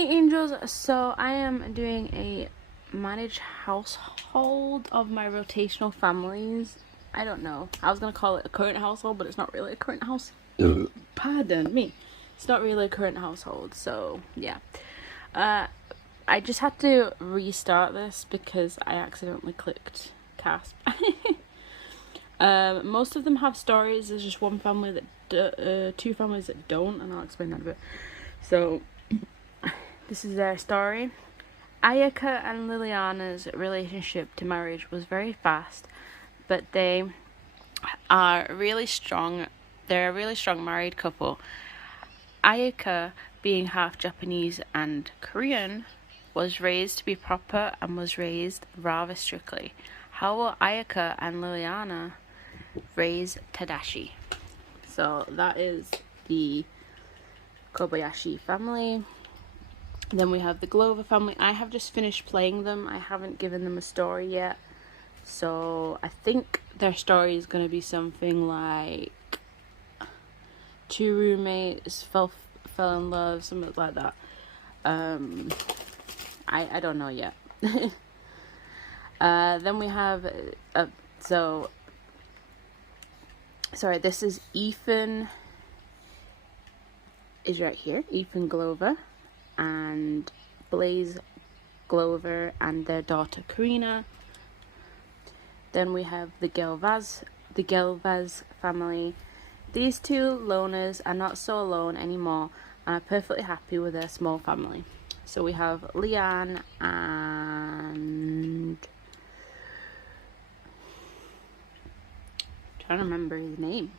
Hey angels, so I am doing a managed household of my rotational families. I don't know. I was gonna call it a current household, but it's not really a current house. Pardon me. It's not really a current household, so yeah. I just had to restart this because I accidentally clicked cast. Most of them have stories. There's just one family that, two families that don't, and I'll explain that a bit. So, this is their story. Ayaka and Liliana's relationship to marriage was very fast, but they are really strong. They're a really strong married couple. Ayaka, being half Japanese and Korean, was raised to be proper and was raised rather strictly. How will Ayaka and Liliana raise Tadashi? So that is the Kobayashi family. Then we have the Glover family. I have just finished playing them. I haven't given them a story yet. So I think their story is going to be something like two roommates fell in love, something like that. I don't know yet. Then we have this is Ethan is right here. Ethan Glover and Blaze Glover and their daughter Karina. Then we have the Gelvaz family. These two loners are not so alone anymore and are perfectly happy with their small family. So we have Leanne and I'm trying to remember his name.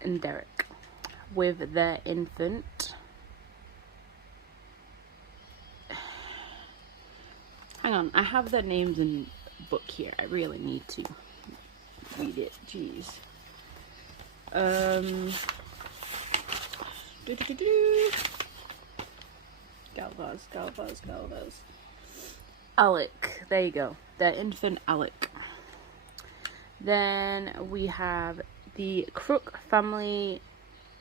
And Derek with their infant. Hang on, I have their names in the book here. I really need to read it. Jeez. Galvaz. Alec. There you go. Their infant Alec. Then we have the Crook family,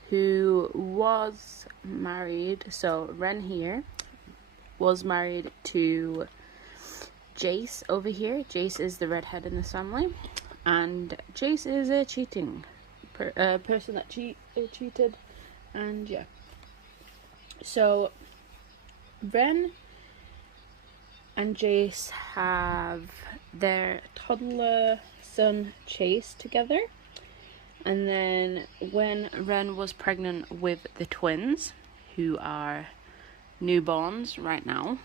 who was married. So Ren here was married to Jace over here. Jace is the redhead in this family, and Jace is a cheating person that cheated, and yeah. So Ren and Jace have their toddler son Chase together. And then when Ren was pregnant with the twins, who are newborns right now,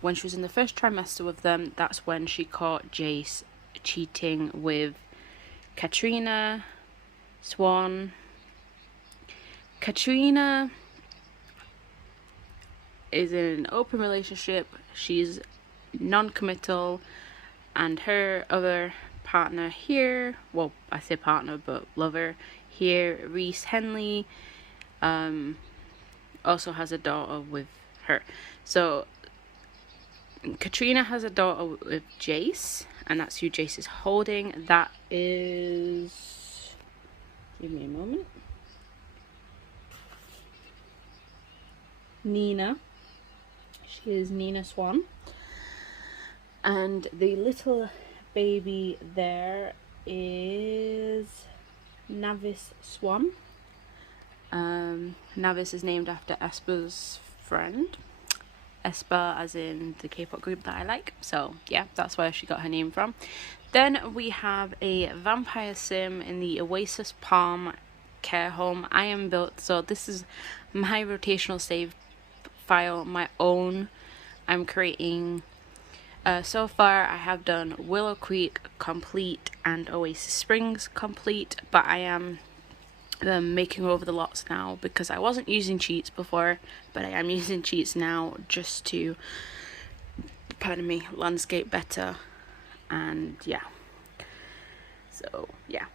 when she was in the first trimester with them, that's when she caught Jace cheating with Katrina Swan. Katrina is in an open relationship. She's non-committal, and her other partner here, well, I say partner, but lover here, Reese Henley, also has a daughter with her. So Katrina has a daughter with Jace, and that's who Jace is holding. That is, give me a moment, Nina. She is Nina Swan. And the little baby there is Navis Swan. Navis is named after Esper's friend. Esper as in the K-pop group that I like. So yeah, that's where she got her name from. Then we have a vampire sim in the Oasis Palm care home. I am built, so this is my rotational save file, my own. I'm creating, so far I have done Willow Creek complete and Oasis Springs complete, but I am making over the lots now because I wasn't using cheats before, but I am using cheats now just to, pardon me, landscape better. And yeah, so yeah.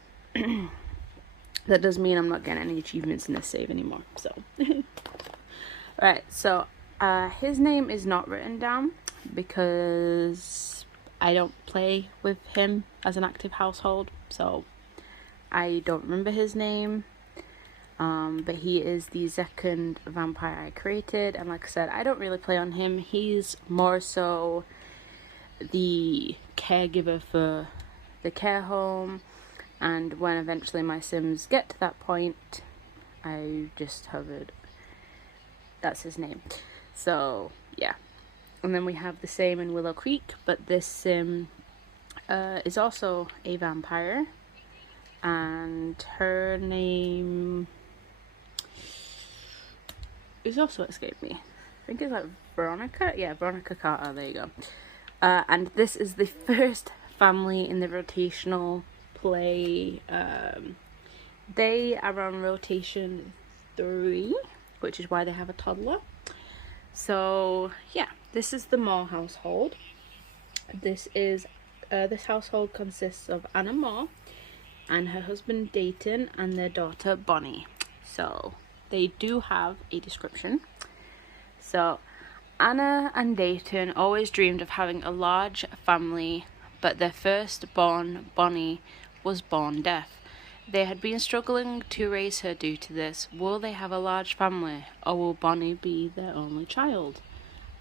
That does mean I'm not getting any achievements in this save anymore, so right, so his name is not written down because I don't play with him as an active household, so I don't remember his name. But he is the second vampire I created, and like I said, I don't really play on him. He's more so the caregiver for the care home, and when eventually my Sims get to that point, I just hovered. That's his name. So yeah. And then we have the same in Willow Creek, but this Sim is also a vampire, and her name is also escaped me. I think it's like Veronica. Yeah, Veronica Carter. There you go. And this is the first family in the rotational play. They are on rotation 3, which is why they have a toddler. So yeah, this is the Moore household. This household consists of Anna Moore and her husband Dayton and their daughter Bonnie. So they do have a description. So Anna and Dayton always dreamed of having a large family, but their firstborn, Bonnie, was born deaf. They had been struggling to raise her due to this. Will they have a large family, or will Bonnie be their only child?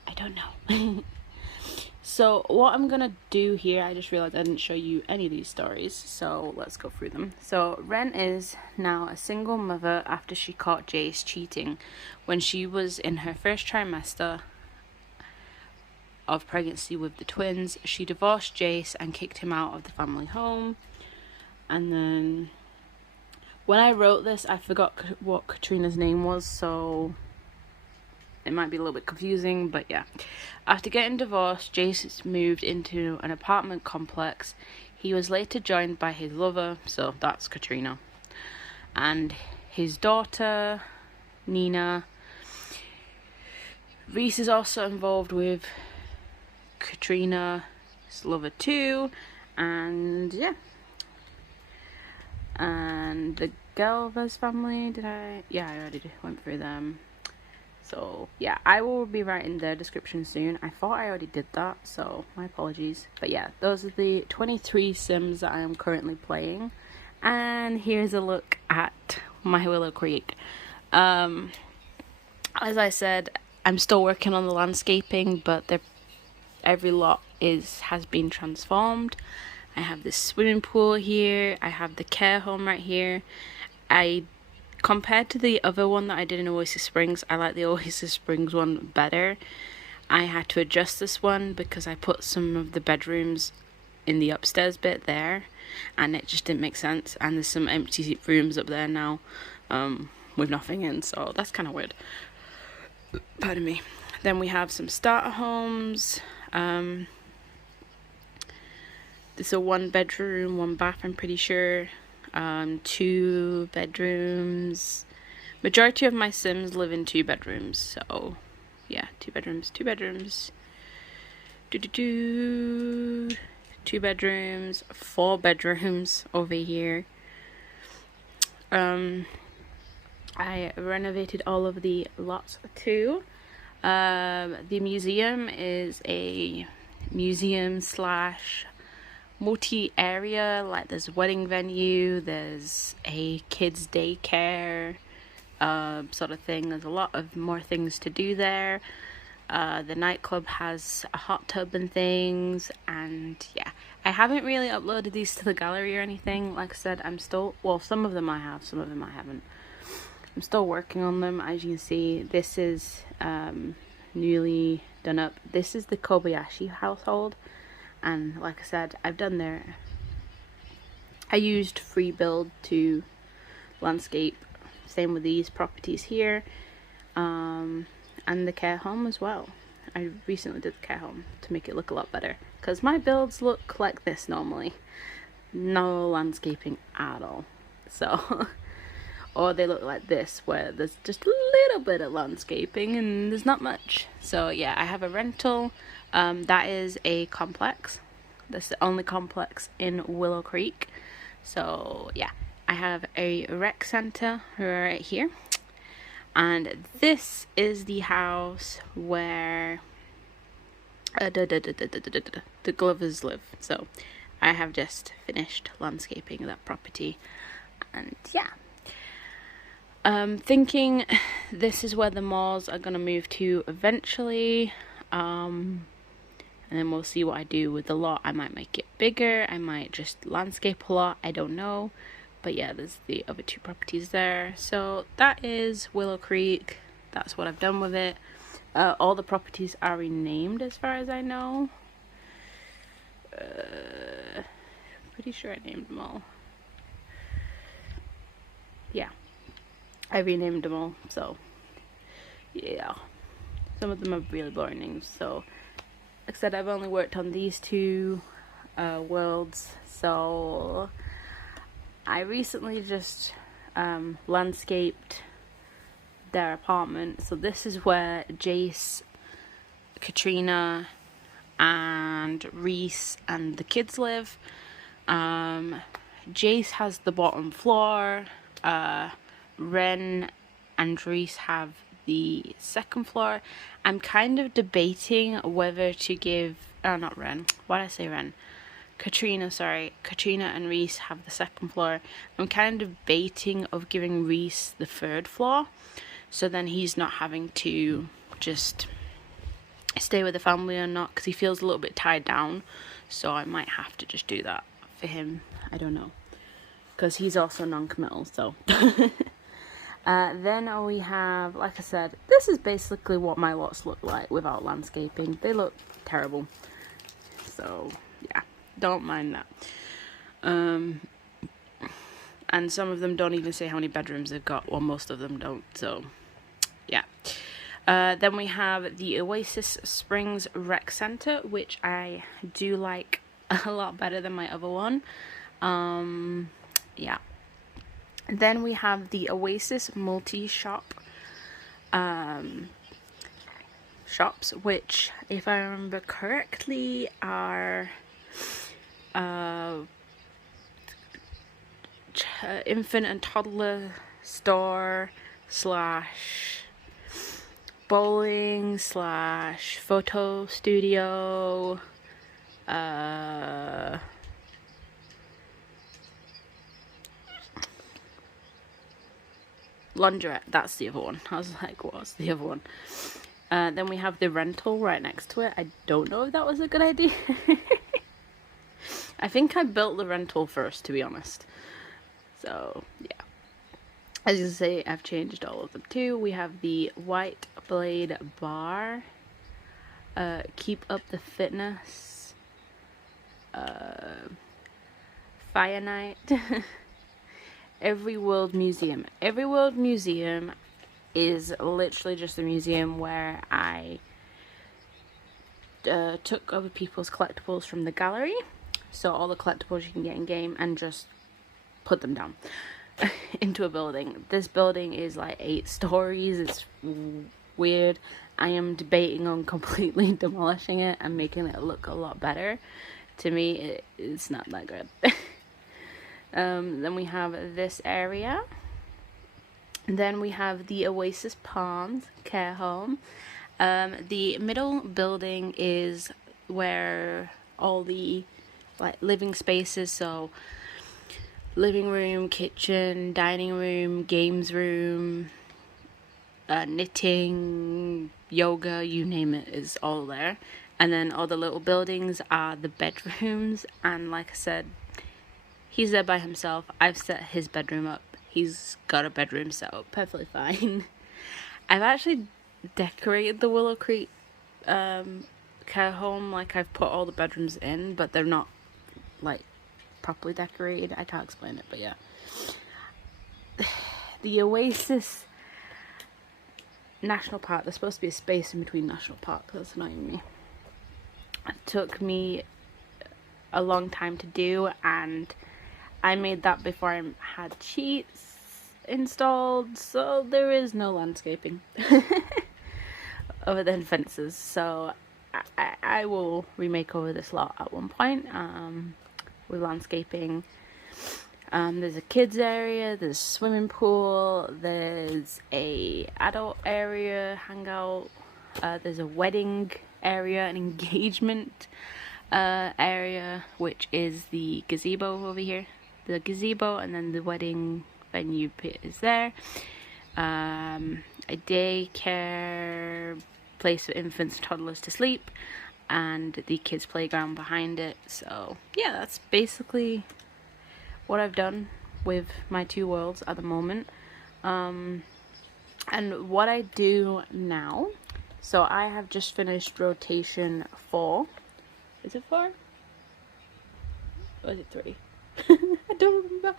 I don't know. So what I'm gonna do here, I just realized I didn't show you any of these stories, so let's go through them. So Ren is now a single mother after she caught Jace cheating when she was in her first trimester of pregnancy with the twins. She divorced Jace and kicked him out of the family home. And then when I wrote this, I forgot what Katrina's name was, so it might be a little bit confusing, but yeah. After getting divorced, Jace moved into an apartment complex. He was later joined by his lover, so that's Katrina, and his daughter, Nina. Reese is also involved with Katrina's lover too, and yeah. And the Galvez family, yeah, I already went through them. So yeah, I will be writing their description soon. I thought I already did that, so my apologies. But yeah, those are the 23 Sims that I am currently playing. And here's a look at my Willow Creek. As I said, I'm still working on the landscaping, but every lot has been transformed. I have this swimming pool here. I have the care home right here. Compared to the other one that I did in Oasis Springs, I like the Oasis Springs one better. I had to adjust this one because I put some of the bedrooms in the upstairs bit there, and it just didn't make sense. And there's some empty rooms up there now with nothing in, so that's kind of weird. Pardon me. Then we have some starter homes. There's a 1 bedroom, 1 bath, I'm pretty sure. 2 bedrooms. Majority of my Sims live in 2 bedrooms, so yeah, 2 bedrooms, 2 bedrooms. 2 bedrooms, 4 bedrooms over here. I renovated all of the lots too. The museum is a museum slash multi-area, like there's a wedding venue, there's a kids daycare sort of thing. There's a lot of more things to do there. The nightclub has a hot tub and things, and yeah, I haven't really uploaded these to the gallery or anything. Like I said, I'm still, well, some of them I have, some of them I haven't. I'm still working on them. As you can see, this is newly done up. This is the Kobayashi household. And like I said, I used free build to landscape. Same with these properties here. And the care home as well. I recently did the care home to make it look a lot better. Because my builds look like this normally. No landscaping at all. So, or they look like this, where there's just a little bit of landscaping and there's not much. So yeah, I have a rental. That is a complex. That's the only complex in Willow Creek. So yeah, I have a rec center right here. And this is the house where the Glovers live. So I have just finished landscaping that property. And yeah. Thinking this is where the malls are gonna move to eventually. And then we'll see what I do with the lot. I might make it bigger, I might just landscape a lot, I don't know. But yeah, there's the other two properties there. So that is Willow Creek. That's what I've done with it. All the properties are renamed as far as I know. Pretty sure I named them all. Yeah, I renamed them all, so yeah. Some of them are really boring names, so like I said, I've only worked on these two worlds, so I recently just landscaped their apartment. So this is where Jace, Katrina, and Reese and the kids live. Jace has the bottom floor. Ren and Reese have the second floor. I'm kind of debating whether to give... not Ren. Why did I say Ren? Katrina, sorry. Katrina and Reese have the second floor. I'm kind of debating of giving Reese the third floor, so then he's not having to just stay with the family or not, because he feels a little bit tied down. So I might have to just do that for him. I don't know, because he's also non-committal, so... Then we have, like I said, this is basically what my lots look like without landscaping. They look terrible. So, yeah, don't mind that. And some of them don't even say how many bedrooms they've got, or most of them don't, so, yeah. Then we have the Oasis Springs Rec Center, which I do like a lot better than my other one. Yeah. Then we have the Oasis multi-shop shops, which, if I remember correctly, are infant and toddler store slash bowling slash photo studio, laundrette. That's the other one. I was like, what's the other one? Then we have the rental right next to it. I don't know if that was a good idea. I think I built the rental first, to be honest. So, yeah. As you can see, I've changed all of them too. We have the White Blade Bar. Keep Up the Fitness. Fire Night. Every World Museum. Every World Museum is literally just a museum where I took other people's collectibles from the gallery. So all the collectibles you can get in game, and just put them down into a building. This building is like 8 stories. It's weird. I am debating on completely demolishing it and making it look a lot better. To me, it's not that good. Then we have this area. Then we have the Oasis Palms care home. The middle building is where all the like living spaces, so living room, kitchen, dining room, games room, knitting, yoga, you name it, is all there. And then all the little buildings are the bedrooms, and like I said, he's there by himself. I've set his bedroom up. He's got a bedroom set up perfectly fine. I've actually decorated the Willow Creek care home. Like, I've put all the bedrooms in, but they're not like properly decorated. I can't explain it, but yeah. The Oasis National Park. There's supposed to be a space in between national parks. That's annoying me. It took me a long time to do, and I made that before I had cheats installed, so there is no landscaping other than fences. So I will remake over this lot at one point with landscaping. There's a kids area, there's a swimming pool, there's a adult area, hangout, there's a wedding area, an engagement area, which is the gazebo over here. The gazebo, and then the wedding venue pit is there. a daycare place for infants and toddlers to sleep, and the kids playground behind it. So yeah, that's basically what I've done with my 2 worlds at the moment. And what I do now, so I have just finished rotation 4. Is it 4? Or is it 3? I don't remember.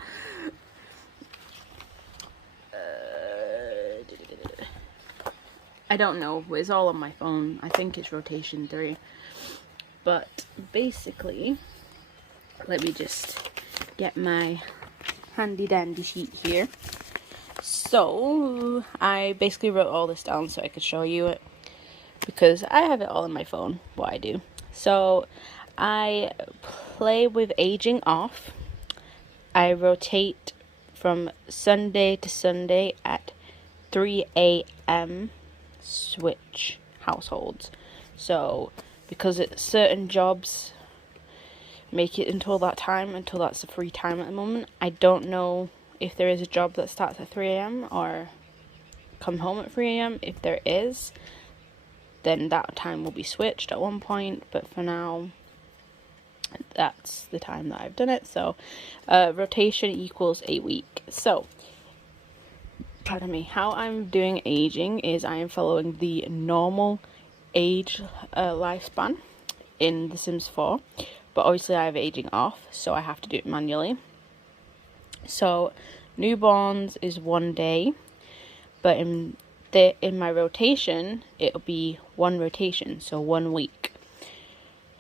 I don't know. It's all on my phone. I think it's rotation 3. But basically, let me just get my handy dandy sheet here. So I basically wrote all this down so I could show you it, because I have it all on my phone, what I do. So I play with aging off. I rotate from Sunday to Sunday at 3 a.m. switch households. So because it's certain jobs make it until that time, until that's the free time at the moment. I don't know if there is a job that starts at 3 a.m. or come home at 3 a.m. If there is, then that time will be switched at one point, but for now that's the time that I've done it. So rotation equals a week. So pardon me, how I'm doing aging is I am following the normal age lifespan in The Sims 4, but obviously I have aging off, so I have to do it manually. So newborns is 1 day, but in my rotation it'll be 1 rotation, so 1 week.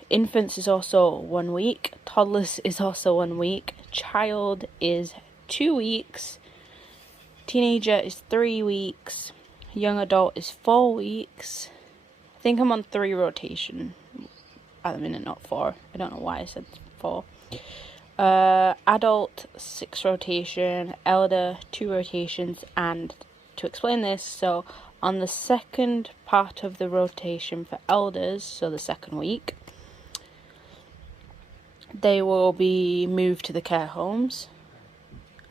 Infants is also 1 week, toddlers is also 1 week, child is 2 weeks, teenager is 3 weeks, young adult is 4 weeks. I think I'm on 3 rotation at the minute, not 4. I don't know why I said 4. Adult 6 rotation, elder 2 rotations, and to explain this, so on the second part of the rotation for elders, so the 2nd week, they will be moved to the care homes,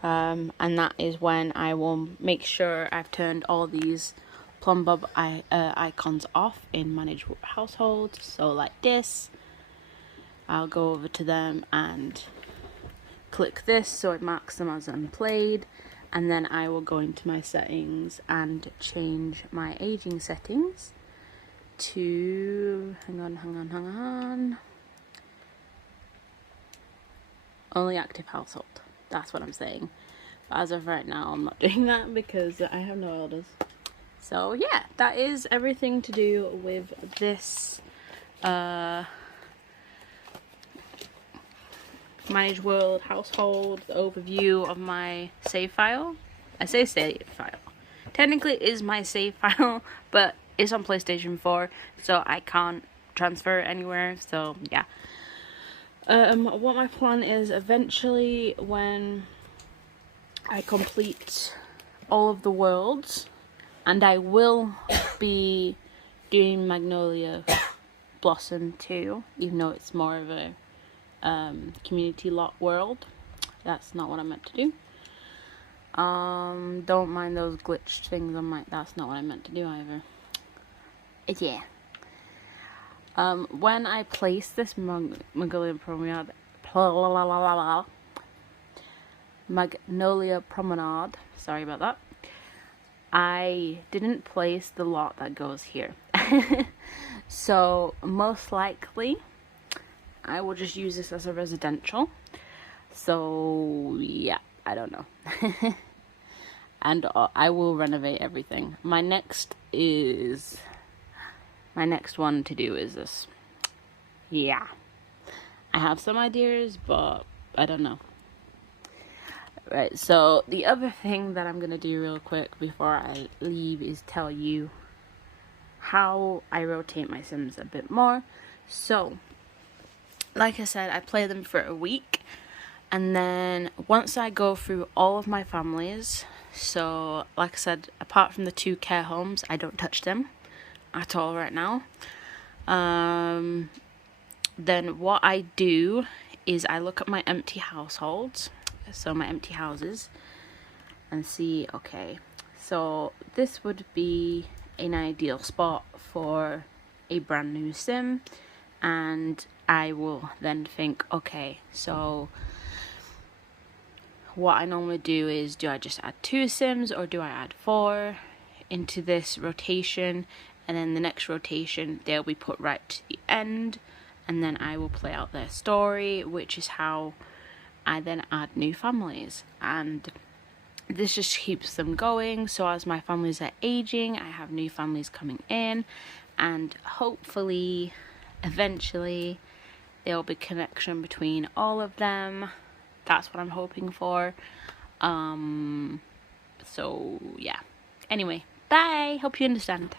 and that is when I will make sure I've turned all these plumb bob icons off in manage households. So like this, I'll go over to them and click this so it marks them as unplayed, and then I will go into my settings and change my aging settings to hang on, only active household. That's what I'm saying. But as of right now, I'm not doing that because I have no elders. So yeah, that is everything to do with this manage world household overview of my save file. I say save file. Technically it is my save file, but it's on PlayStation 4, so I can't transfer it anywhere. So yeah. What my plan is, eventually when I complete all of the worlds, and I will be doing Magnolia Blossom too, even though it's more of a community lot world. That's not what I meant to do. Don't mind those glitched things on my, that's not what I meant to do either. Yeah. When I place this Magnolia Promenade, sorry about that, I didn't place the lot that goes here. So most likely I will just use this as a residential. So yeah, I don't know. And I will renovate everything. My next one to do is this. Yeah, I have some ideas, but I don't know. Right, so the other thing that I'm gonna do real quick before I leave is tell you how I rotate my Sims a bit more. So like I said, I play them for a week, and then once I go through all of my families, so like I said, apart from the 2 care homes, I don't touch them at all right now. Then what I do is I look at my empty households, so my empty houses, and see, okay, So this would be an ideal spot for a brand new sim, and I will then think, okay, so what I normally do is, do I just add 2 sims or do I add 4 into this rotation, and then the next rotation they'll be put right to the end, and then I will play out their story, which is how I then add new families. And this just keeps them going, so as my families are aging, I have new families coming in, and hopefully eventually there'll be connection between all of them. That's what I'm hoping for. So yeah, anyway, bye, hope you understand.